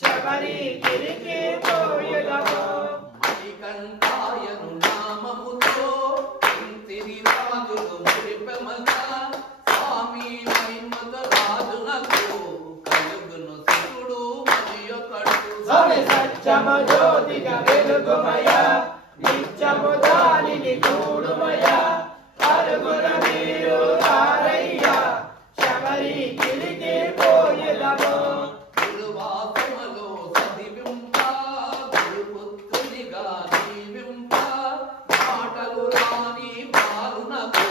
శబరి గిరికి పోయుదము మణికంఠాయను నామముతో ఇంతిరి రాజులు మురిపెమగా స్వామి మహిమగ రాజునకు కలుగును శివుడు మరియొకడు స్వామి సత్యము జ్యోతిగా వెలుగుమయ నిత్యము దానిని చూడుమయ పరుగుల మీరు రారయ్యా శబరి గిరికి పోయుదము గురువాసములో సదివింప గురుపుత్రునిగా దీవింప మాటలు రాని బాలునకు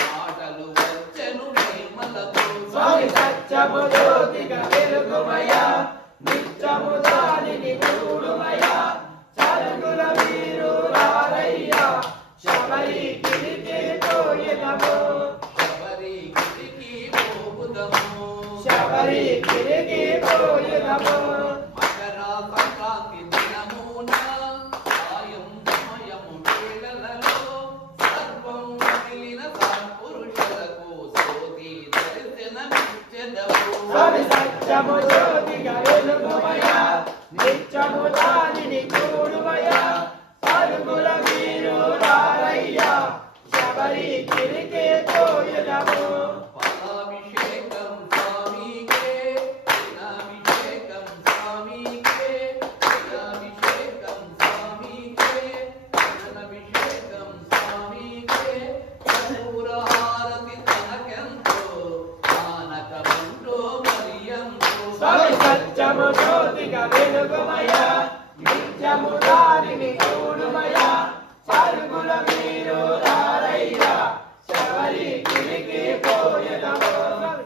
మాటలు వచ్చెను మహిమలకు స్వామి సత్యము జ్యోతిగా వెలుగుమయ నిత్యము దానిని చూడుమయ పరుగుల మీరు రారయ్యా శబరి గిరికి పోయుదము శబరి గిరికి పోవుదము శబరి గిరికి పోయుదము మకర సంక్రాంతి దినమున సాయం సమయము వేళలలో సర్వం మిగిలిన సత్పురుషులకు సోది దర్శనమిచ్చెదవు స్వామి సత్యము జ్యోతిగా వెలుగుమయ నిత్యము దానిని చూడుమయ పరుగుల మీరు రారయ్యా శబరి గిరికి పోయుదము పాలాభిషేకం స్వామికే దినాభిషేకం స్వామికే దినాభిషేకం స్వామికే దినాభిషేకం స్వామికే కర్పూర హారతి తనకెంతో ఆనకమంటో మరియంతో స్వామి సత్యము జ్యోతిగా వెలుగుమయ నిత్యము దానిని చూడుమయ పరుగుల మీరు రారయ్యా శబరి గిరికి పోయుదము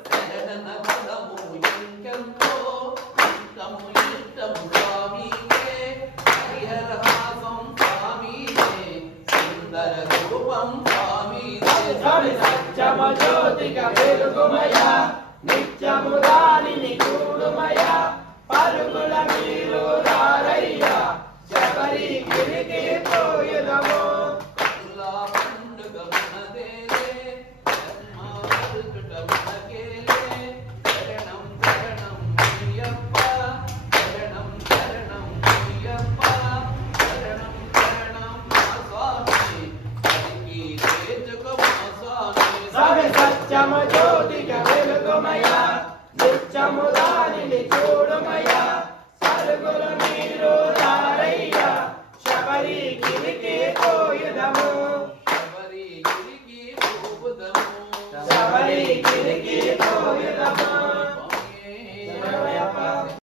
శరణ బలము ఇంకెంతో ఇష్టము ఇష్టము స్వామికే హరిహరహాసం స్వామికే సుందర రూపం స్వామికే స్వామి సత్యము జ్యోతిగా వెలుగుమయ నిత్యము